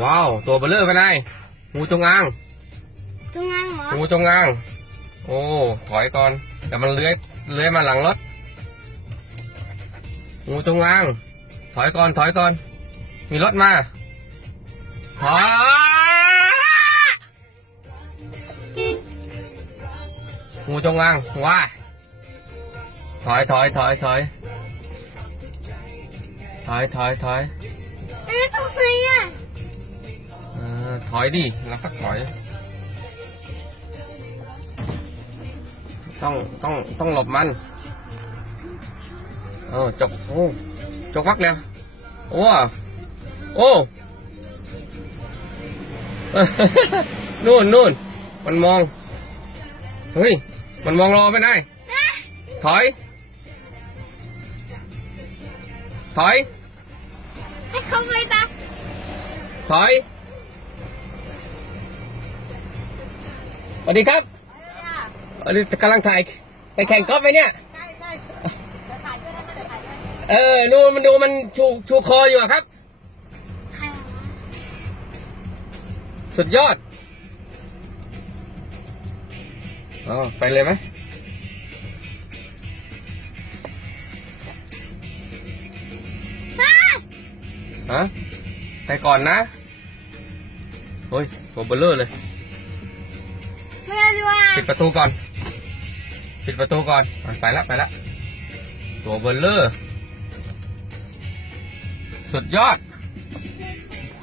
ว้าว ตัวเบลเลอร์ไปไหนงูจงอางตรงนั้นเหรองูจงอาง โอ้ถอยก่อนแต่มันเลื้อยเลื้อยมาหลังรถงูจงอาง ถอยก่อนถอยก่อน มีรถมาถอยงูจงอางว้าถอยถอยถอยถอยถอยถอยถอยเอ๊ะทำไมอะเออ ถอยดิแล้วก็ถอย ต้องต้องต้องหลบมัน เออจกโอ้จกวักแล้วโอ้โอ้นู่นนู่นมันมอง เฮ้ย มันมองรอไม่ได้ ถอย ถอยให้เขาไปตาถอย สวัสดีครับอันนี้กำลังถ่ายไปแข่งกอล์ฟไปเนี่ย ใช่ใช่จะถ่ายด้วยนะจะถ่ายด้วยเออดูมันดูมันชูชูคออยู่อะครับใครวะสุดยอดอ๋อไปเลยไหมอ้าฮะไปก่อนนะ โอ้ยตัวเบลเลอร์เลย ไม่เอาดีกว่าปิดประตูก่อน ปิดประตูก่อนอะไปละไปละตัวเบลเลอร์สุดยอด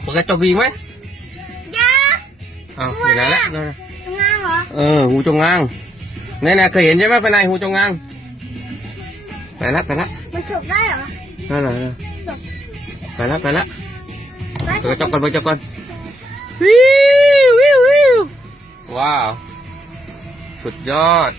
ปกติจบวิ่งไหมอย่าอ้าวอยู่ไหนละนั่นน่ะตรงนั้นเหรอ เออ หูจงอางแน่ๆเคยเห็นใช่ไหมไปไหนหูจงอางไปละไปละมันฉกได้เหรอนั่นน่ะนั่นน่ะฉกไปละไปละได้เออจับก่อนไปจับก่อนวิววิววิวว้าว สุดยอด